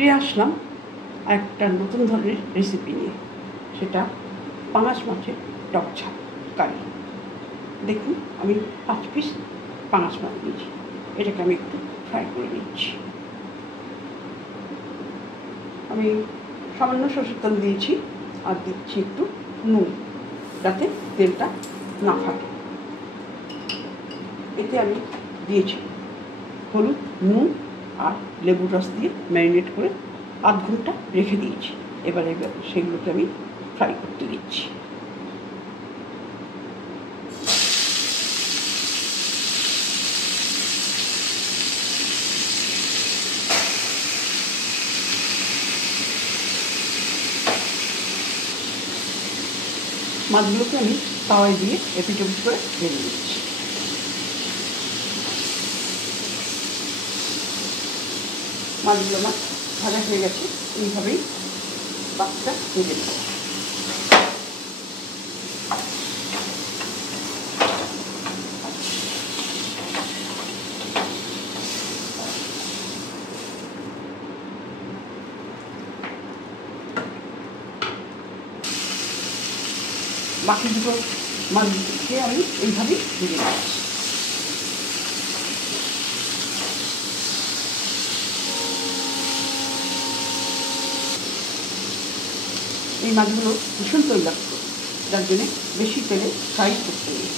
ফিরে আসলাম একটা নতুন ধরনের রেসিপি নিয়ে, সেটা পাঙাশ মাছের টক ঝাল কারি। দেখুন, আমি 5 পিস পাঙাশ মাছ নিয়েছি। এটাকে আমি একটু ফ্রাই করে নিচ্ছি। আমি সামান্য সরষের তেল দিয়েছি, আর দিচ্ছি একটু নুন, যাতে তেলটা না ফাটে। এতে আমি দিয়েছি হলুদ, নুন আর লেবুর রস দিয়ে ম্যারিনেট করে আধ ঘন্টা রেখে দিয়েছি। এবারে সেগুলোকে আমি ফ্রাই করতে দিচ্ছি। মাছগুলোকে আমি তাওয়ায় দিয়ে এপিট ওপিট করে ভেজে দিচ্ছি। মাছগুলো আমার ভাজা হয়ে গেছে। এইভাবেই বাকিটা ভেজে নেব। বাকি দুটো মাছকে আমি এইভাবেই ভেজে নিচ্ছি। এই মাছগুলো ভীষণ তৈলাক্ত, যার জন্যে বেশি তেলে ফ্রাই করতে নেই।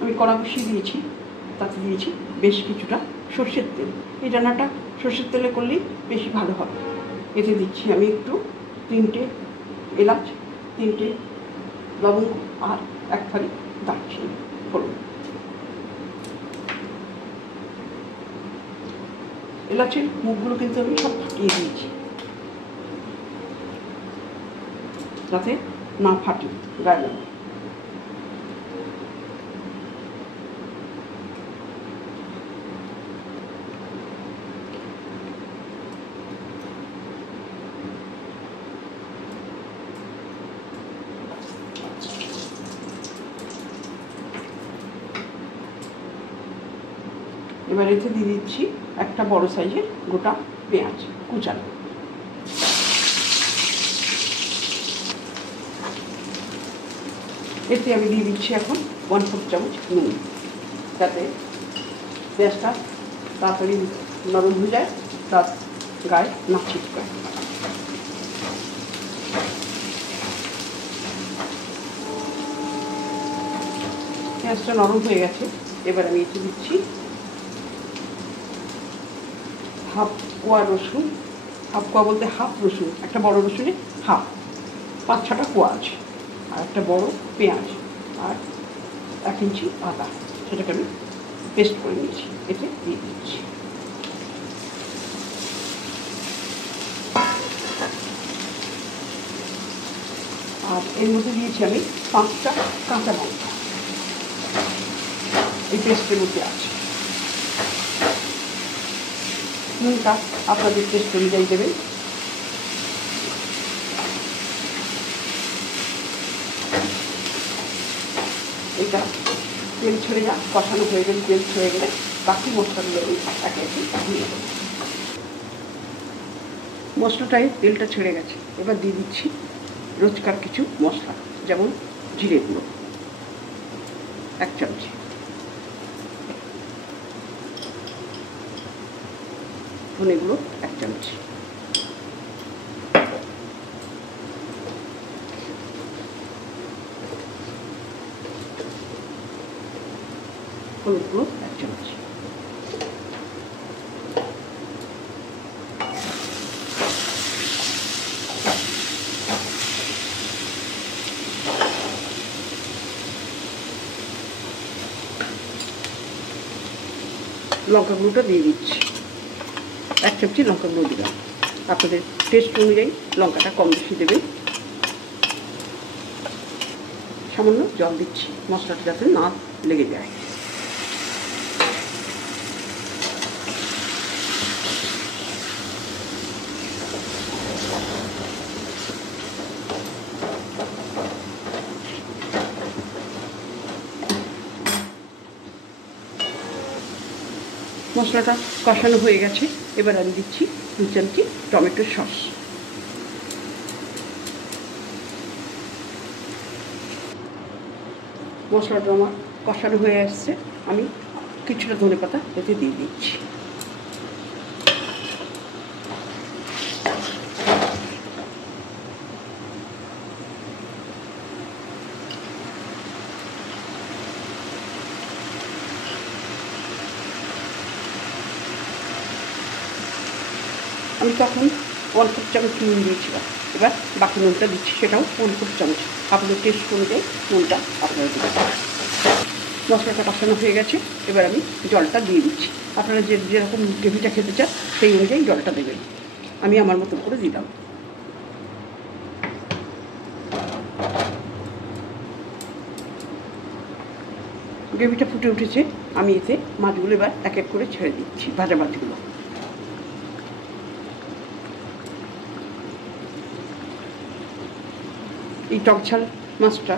আমি কড়া বসিয়ে দিয়েছি, তাতে দিয়েছি বেশ কিছুটা সর্ষের তেল। এই রান্নাটা সর্ষের তেলে করলেই বেশি ভালো হবে। এতে দিচ্ছি আমি একটু 3টে এলাচ, 3টে লবঙ্গ আর 1 ফালি দারচিনি ফোড়ন। এলাচের মুখগুলো কিন্তু আমি সব ফাটিয়ে দিয়েছি, যাতে না ফাটে গায়ে লাগে। এবার এতে দিয়ে দিচ্ছি একটা বড় সাইজের গোটা পেঁয়াজ কুচানো। এতে আমি দিয়ে দিচ্ছি এখন 1/4 চামচ নুন, যাতে পেঁয়াজটা তাড়াতাড়ি নরম হয়ে যায়, তার গায়ে না ছিটকায়। পেঁয়াজটা নরম হয়ে গেছে। এবার আমি এতে দিচ্ছি হাফ কোয়া রসুন। হাফ কোয়া বলতে হাফ রসুন, একটা বড় রসুনে হাফ, 5-6টা কোয়া আছে, আর একটা বড় পেঁয়াজ আর 1 ইঞ্চি আদা, সেটাকে আমি পেস্ট করে নিয়েছি। এতে দিয়ে দিচ্ছি। আর এর মধ্যে দিয়েছি আমি 5টা কাঁচা লঙ্কা, এই পেস্টের মধ্যে আছে। নুনটা আপনাদের টেস্ট অনুযায়ী দেবেন। এটা তেল ছেড়ে যা, কষানো হয়ে গেলে, তেল ছেড়ে গেলে বাকি মশলাগুলো আমি একে একে দিয়ে দেবো। মশলাটায় তেলটা ছেড়ে গেছে। এবার দিয়ে দিচ্ছি রোজকার কিছু মশলা, যেমন জিরে গুঁড়ো 1 চামচ, ধনে গুঁড়ো 1 চামচ, হলুদ গুঁড়ো 1 চামচ, লঙ্কা গুঁড়োটা দিয়ে দিচ্ছি 1 চামচি লঙ্কা গুঁড়ো দিলাম। আপনাদের টেস্ট অনুযায়ী লঙ্কাটা কম বেশি দেবেন। সামান্য জল দিচ্ছি, মশলাটা যাতে না লেগে যায়। মশলাটা কষানো হয়ে গেছে, এবার আমি দিচ্ছি 2 চামচি টমেটো সস। মশলাটা আমার কষানো হয়ে আসছে, আমি কিছুটা ধনেপাতা এতে দিয়ে দিচ্ছি। আমি তখন 1/4 চামচ নুন দিয়েছিলাম, এবার বাকি নুনটা দিচ্ছি, সেটাও 1/4 চামচ। আপনাদের টেস্ট অনুযায়ী নুনটা আপনারা দেবেন। মশলাটা কষানো হয়ে গেছে, এবার আমি জলটা দিয়ে দিচ্ছি। আপনারা যেরকম গ্রেভিটা খেতে চান সেই অনুযায়ী জলটা দেবেন। আমি আমার মতো করে দিলাম। গ্রেভিটা ফুটে উঠেছে, আমি এতে মাছগুলো এবার এক এক করে ছেড়ে দিচ্ছি, ভাজা মাছগুলো। এই টকঝাল মাছটা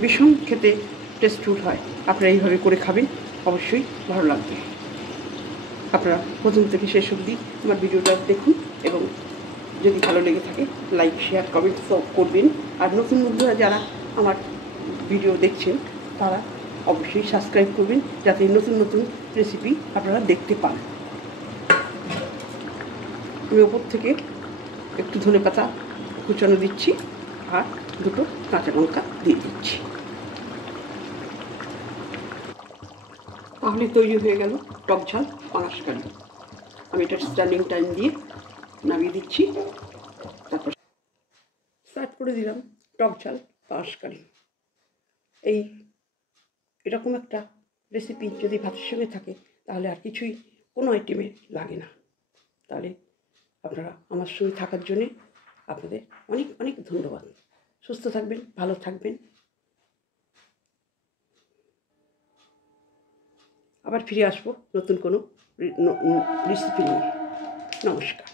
ভীষণ খেতে টেস্টফুল হয়। আপনারা এইভাবে করে খাবেন, অবশ্যই ভালো লাগবে। আপনারা প্রথম থেকে শেষ অবধি আমার ভিডিওটা দেখুন এবং যদি ভালো লেগে থাকে লাইক, শেয়ার, কমেন্ট করবেন। আর নতুন বন্ধুরা যারা আমার ভিডিও দেখছেন তারা অবশ্যই সাবস্ক্রাইব করবেন, যাতে নতুন নতুন রেসিপি আপনারা দেখতে পান। আমি ওপর থেকে একটু ধনেপাতা কুচানো দিচ্ছি আর 2টো কাঁচা লঙ্কা দিয়ে দিচ্ছি। তাহলে তৈরি হয়ে গেল টকঝাল পাঙাশ কারি। আমি এটা স্ট্যান্ডিং টাইম দিয়ে নামিয়ে দিচ্ছি, তারপর সার্ভ করে দিলাম টকঝাল পাঙাশ কারি। এরকম একটা রেসিপি যদি ভাতের সঙ্গে থাকে তাহলে আর কিছুই কোনো আইটেমে লাগে না। তাহলে আপনারা আমার সঙ্গে থাকার জন্যে আপনাদের অনেক অনেক ধন্যবাদ। সুস্থ থাকবেন, ভালো থাকবেন। আবার ফিরে আসবো নতুন কোনো রেসিপি নিয়ে। নমস্কার।